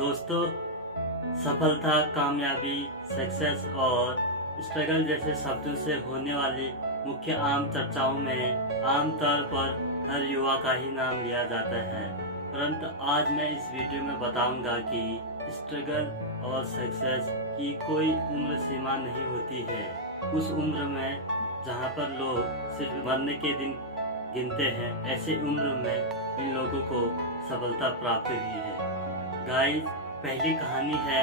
दोस्तों, सफलता, कामयाबी, सक्सेस और स्ट्रगल जैसे शब्दों से होने वाली मुख्य आम चर्चाओं में आमतौर पर हर युवा का ही नाम लिया जाता है। परंतु आज मैं इस वीडियो में बताऊंगा कि स्ट्रगल और सक्सेस की कोई उम्र सीमा नहीं होती है। उस उम्र में जहां पर लोग सिर्फ मरने के दिन गिनते हैं, ऐसे उम्र में इन लोगों को सफलता प्राप्त हुई है। गाइस, पहली कहानी है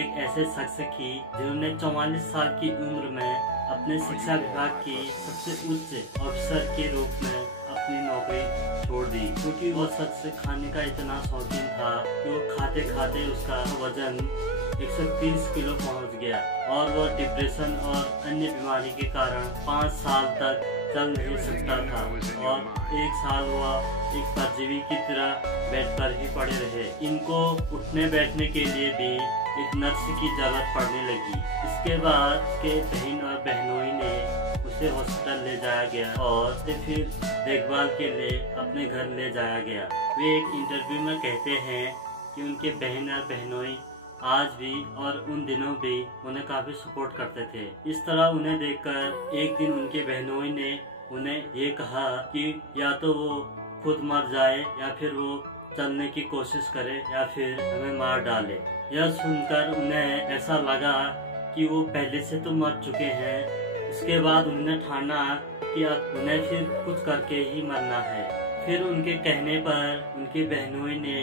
एक ऐसे शख्स की जिन्होंने 44 साल की उम्र में अपने शिक्षा विभाग की सबसे उच्च अफसर के रूप में अपनी नौकरी छोड़ दी, क्योंकि वो शख्स खाने का इतना शौकीन था कि वो खाते खाते उसका वजन 130 किलो पहुंच गया और वो डिप्रेशन और अन्य बीमारी के कारण 5 साल तक चल नहीं सकता था और 1 साल वह एक परजीवी की तरह बेड पर ही पड़े रहे। इनको उठने बैठने के लिए भी एक नर्स की जरूरत पड़ने लगी। इसके बाद उसके बहन और बहनोई ने उसे हॉस्पिटल ले जाया गया और फिर देखभाल के लिए अपने घर ले जाया गया। वे एक इंटरव्यू में कहते हैं कि उनके बहन और बहनोई आज भी और उन दिनों भी उन्हें काफी सपोर्ट करते थे। इस तरह उन्हें देखकर एक दिन उनके बहनोई ने उन्हें ये कहा कि या तो वो खुद मर जाए या फिर वो चलने की कोशिश करे या फिर हमें मार डाले। यह सुनकर उन्हें ऐसा लगा कि वो पहले से तो मर चुके हैं। उसके बाद उन्हें ठाना कि अब उन्हें फिर कुछ करके ही मरना है। फिर उनके कहने पर उनकी बहनोई ने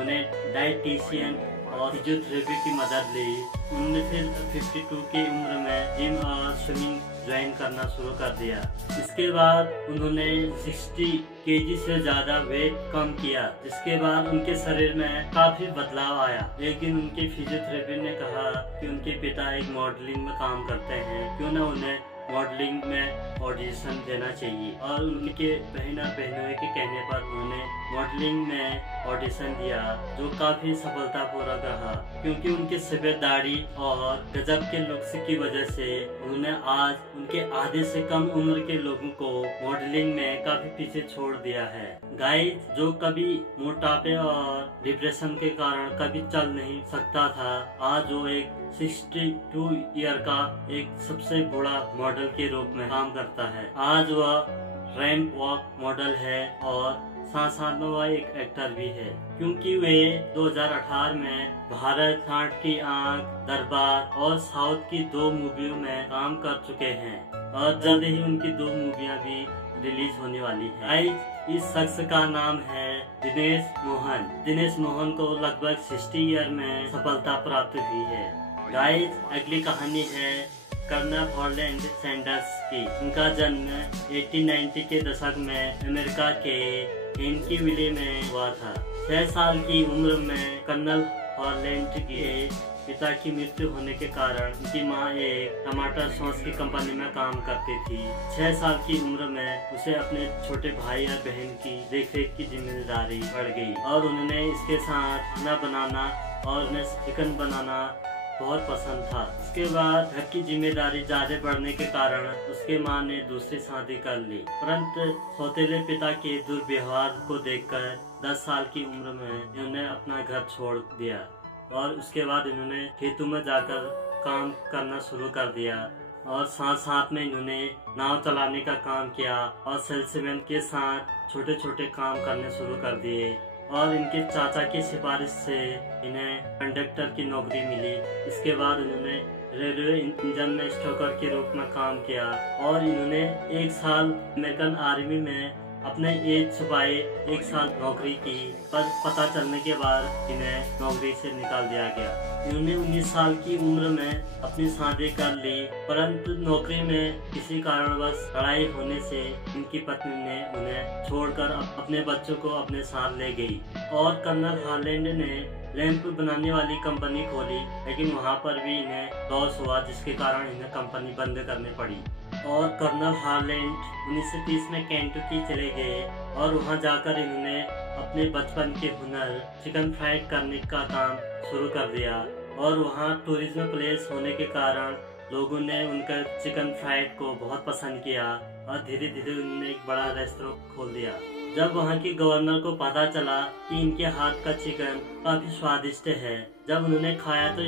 उन्हें डाइटिशियन और फिजियोथेरेपी की मदद ली। उन्होंने फिर 52 की उम्र में जिम और स्विमिंग ज्वाइन करना शुरू कर दिया। इसके बाद उन्होंने 60 केजी से ज्यादा वेट कम किया, जिसके बाद उनके शरीर में काफी बदलाव आया। लेकिन उनके फिजियोथेरेपी ने कहा कि उनके पिता एक मॉडलिंग में काम करते हैं, क्यों न उन्हें मॉडलिंग में ऑडिशन देना चाहिए। और उनके बहन और बहनों के कहने पर उन्होंने मॉडलिंग में ऑडिशन दिया, जो काफी सफलतापूर्वक रहा, क्योंकि उनकी सफेद दाढ़ी और गजब के लुक्स की वजह से उन्होंने आज उनके आधे से कम उम्र के लोगों को मॉडलिंग में काफी पीछे छोड़ दिया है। गाइस, जो कभी मोटापे और डिप्रेशन के कारण कभी चल नहीं सकता था, आज वो एक 62 ईयर का एक सबसे बड़ा मॉडल के रूप में काम करता है। आज वह रैंप वॉक मॉडल है और साथ में वह एक एक्टर भी है, क्योंकि वे 2018 में भारत, सांड की आंख, दरबार और साउथ की 2 मूवियों में काम कर चुके हैं और जल्द ही उनकी 2 मूवियां भी रिलीज होने वाली है। इस शख्स का नाम है दिनेश मोहन। दिनेश मोहन को लगभग 60 ईयर में सफलता प्राप्त हुई है। गाइस, अगली कहानी है कर्नल हॉलैंड सैंडर्स की। उनका जन्म 1890 के दशक में अमेरिका के हेनकीविले में हुआ था। 6 साल की उम्र में कर्नल हॉलैंड के पिता की मृत्यु होने के कारण उनकी मां एक टमाटर सॉस की कंपनी में काम करती थी। 6 साल की उम्र में उसे अपने छोटे भाई और बहन की देखरेख की जिम्मेदारी बढ़ गई और उन्होंने इसके साथ खाना बनाना और उन्हें चिकन बनाना बहुत पसंद था। इसके बाद घर की जिम्मेदारी ज्यादा बढ़ने के कारण उसके मां ने दूसरी शादी कर ली, परंतु सौतेले पिता के दुर्व्यवहार को देखकर 10 साल की उम्र में इन्होंने अपना घर छोड़ दिया और उसके बाद इन्होंने खेतों में जाकर काम करना शुरू कर दिया और साथ में इन्होंने नाव चलाने का काम किया और सेल्समैन के साथ छोटे छोटे काम करने शुरू कर दिए और इनके चाचा की सिफारिश से इन्हें कंडक्टर की नौकरी मिली। इसके बाद इन्होंने रेलवे इंजन में स्टोकर के रूप में काम किया और इन्होंने 1 साल अमेरिकन आर्मी में अपने एज छुपाए 1 साल नौकरी की, पर पता चलने के बाद इन्हें नौकरी से निकाल दिया गया। इन्होंने 19 साल की उम्र में अपनी शादी कर ली, परंतु नौकरी में किसी कारणवश लड़ाई होने से इनकी पत्नी ने उन्हें छोड़कर अपने बच्चों को अपने साथ ले गई और कर्नल हॉलैंड ने लैंप बनाने वाली कंपनी खोली, लेकिन वहां पर भी इन्हें लॉस हुआ, जिसके कारण इन्हें कंपनी बंद करनी पड़ी। और कर्नल हॉलैंड 1930 में केंटकी चले गए और वहां जाकर इन्होंने अपने बचपन के हुनर चिकन फ्राइड करने का काम शुरू कर दिया और वहां टूरिज्म प्लेस होने के कारण लोगों ने उनका चिकन फ्राइड को बहुत पसंद किया और धीरे धीरे उन्होंने एक बड़ा रेस्टोरेंट खोल दिया। जब वहाँ के गवर्नर को पता चला कि इनके हाथ का चिकन काफी स्वादिष्ट है, जब उन्होंने खाया तो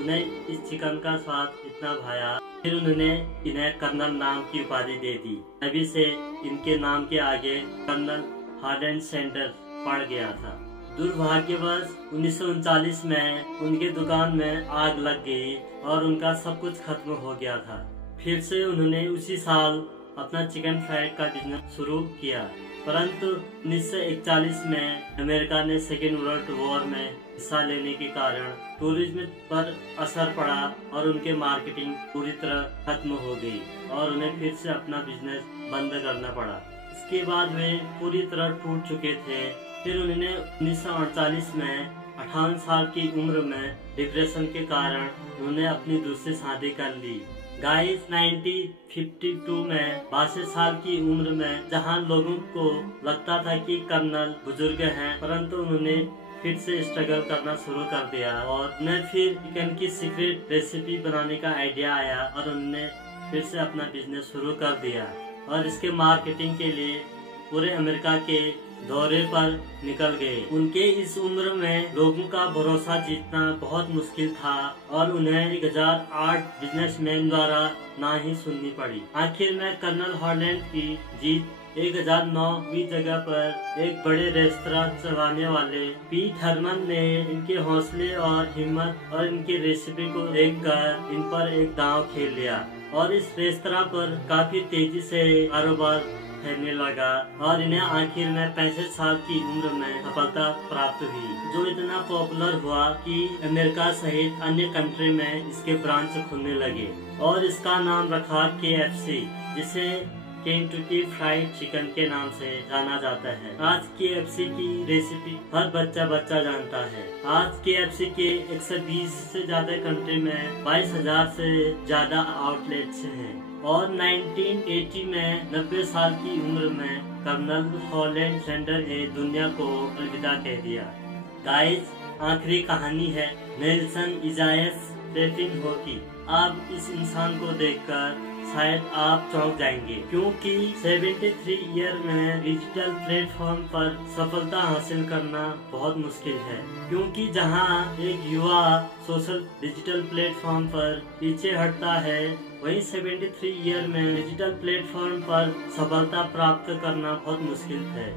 उन्हें इस चिकन का स्वाद इतना भाया, फिर उन्होंने इन्हें कर्नल नाम की उपाधि दे दी। तभी से इनके नाम के आगे कर्नल हार्लैंड सैंडर्स पड़ गया था। दुर्भाग्यवश 1939 में उनके दुकान में आग लग गई और उनका सब कुछ खत्म हो गया था। फिर से उन्होंने उसी साल अपना चिकन फ्राइड का बिजनेस शुरू किया, परंतु 1941 में अमेरिका ने सेकेंड वर्ल्ड वॉर में हिस्सा लेने के कारण टूरिज्म पर असर पड़ा और उनके मार्केटिंग पूरी तरह खत्म हो गई और उन्हें फिर से अपना बिजनेस बंद करना पड़ा। इसके बाद वे पूरी तरह टूट चुके थे। फिर उन्होंने 1948 में 58 साल की उम्र में डिप्रेशन के कारण उन्होंने अपनी दूसरी शादी कर ली। गाइस 1952 में 62 साल की उम्र में जहां लोगों को लगता था कि कर्नल बुजुर्ग हैं, परंतु उन्होंने फिर से स्ट्रगल करना शुरू कर दिया और उन्हें फिर चिकन की सीक्रेट रेसिपी बनाने का आइडिया आया और उन्होंने फिर से अपना बिजनेस शुरू कर दिया और इसके मार्केटिंग के लिए पूरे अमेरिका के दौरे पर निकल गए। उनके इस उम्र में लोगों का भरोसा जीतना बहुत मुश्किल था और उन्हें 1008 बिजनेसमैन द्वारा ना ही सुननी पड़ी। आखिर में कर्नल हार्लैंड की जीत 1009वीं जगह पर एक बड़े रेस्तरां चलाने वाले पीट हरमन ने इनके हौसले और हिम्मत और इनकी रेसिपी को देखकर इन पर एक दांव खेल लिया और इस रेस्तरां पर काफी तेजी से कारोबार फैलने लगा और इन्हें आखिर में 65 साल की उम्र में सफलता प्राप्त हुई, जो इतना पॉपुलर हुआ कि अमेरिका सहित अन्य कंट्री में इसके ब्रांच खुलने लगे और इसका नाम रखा KFC, जिसे केंटकी फ्राइड चिकन के नाम से जाना जाता है। आज KFC की रेसिपी हर बच्चा जानता है। आज KFC के 120 से ज्यादा कंट्री में 22,000 से ज्यादा आउटलेट्स हैं और 1980 में 90 साल की उम्र में कर्नल हार्लैंड सैंडर्स ने दुनिया को अलविदा कह दिया। गाइस, आखिरी कहानी है नेल्सन इजायस पेफिनहो की। आप इस इंसान को देखकर शायद आप चौंक जाएंगे, क्योंकि 73 ईयर में डिजिटल प्लेटफॉर्म पर सफलता हासिल करना बहुत मुश्किल है, क्योंकि जहां एक युवा सोशल डिजिटल प्लेटफॉर्म पर पीछे हटता है, वहीं 73 ईयर में डिजिटल प्लेटफॉर्म पर सफलता प्राप्त करना बहुत मुश्किल है।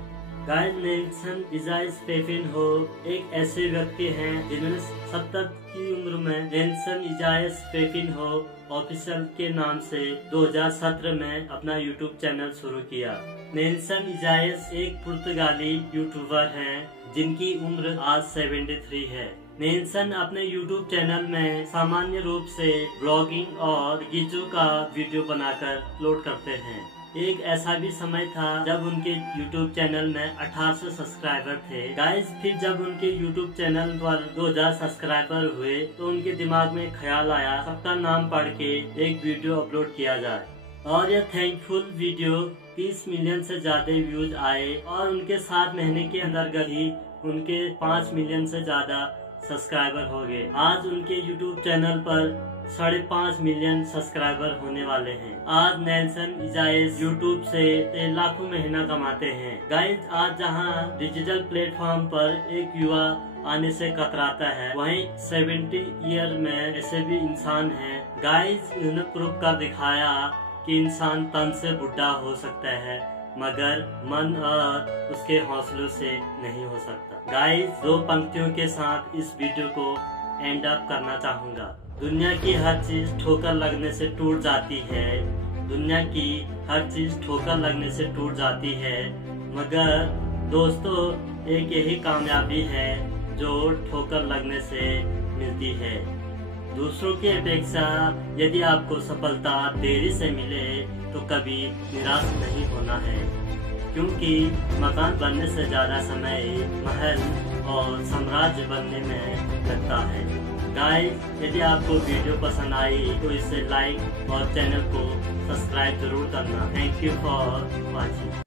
गाइस, नेल्सन इजायस पेफिनहो एक ऐसे व्यक्ति हैं जिन्होंने 70 की उम्र में नेल्सन इजायस पेफिनहो ऑफिशियल के नाम से 2017 में अपना यूट्यूब चैनल शुरू किया। नेल्सन इजायस एक पुर्तगाली यूट्यूबर हैं जिनकी उम्र आज 73 है। नेल्सन अपने यूट्यूब चैनल में सामान्य रूप से ब्लॉगिंग और बगीचों का वीडियो बनाकर अपलोड करते हैं। एक ऐसा भी समय था जब उनके YouTube चैनल में 1800 सब्सक्राइबर थे। गाइस, फिर जब उनके YouTube चैनल पर 2000 सब्सक्राइबर हुए तो उनके दिमाग में ख्याल आया सबका नाम पढ़ के एक वीडियो अपलोड किया जाए और यह थैंकफुल वीडियो 30 मिलियन से ज्यादा व्यूज आए और उनके 7 महीने के अंदर ही उनके 5 मिलियन से ज्यादा सब्सक्राइबर हो गए। आज उनके YouTube चैनल पर 5.5 मिलियन सब्सक्राइबर होने वाले हैं। आज नेल्सन इजायस YouTube से लाखों महीना कमाते हैं। गाइस, आज जहां डिजिटल प्लेटफॉर्म पर एक युवा आने से कतराता है, वहीं 70 ईयर में ऐसे भी इंसान हैं। गाइस, इन्होंने प्रूव कर दिखाया कि इंसान तन से बुढ़ा हो सकता है, मगर मन और उसके हौसलों से नहीं हो सकता। गाइस, 2 पंक्तियों के साथ इस वीडियो को एंड अप करना चाहूँगा। दुनिया की हर चीज ठोकर लगने से टूट जाती है। दुनिया की हर चीज ठोकर लगने से टूट जाती है, मगर दोस्तों एक यही कामयाबी है जो ठोकर लगने से मिलती है। दूसरों की अपेक्षा यदि आपको सफलता देरी से मिले तो कभी निराश नहीं होना है, क्योंकि मकान बनने से ज्यादा समय महल और साम्राज्य बनने में लगता है। गाइस, यदि आपको वीडियो पसंद आई तो इसे लाइक और चैनल को सब्सक्राइब जरूर करना। Thank you for watching.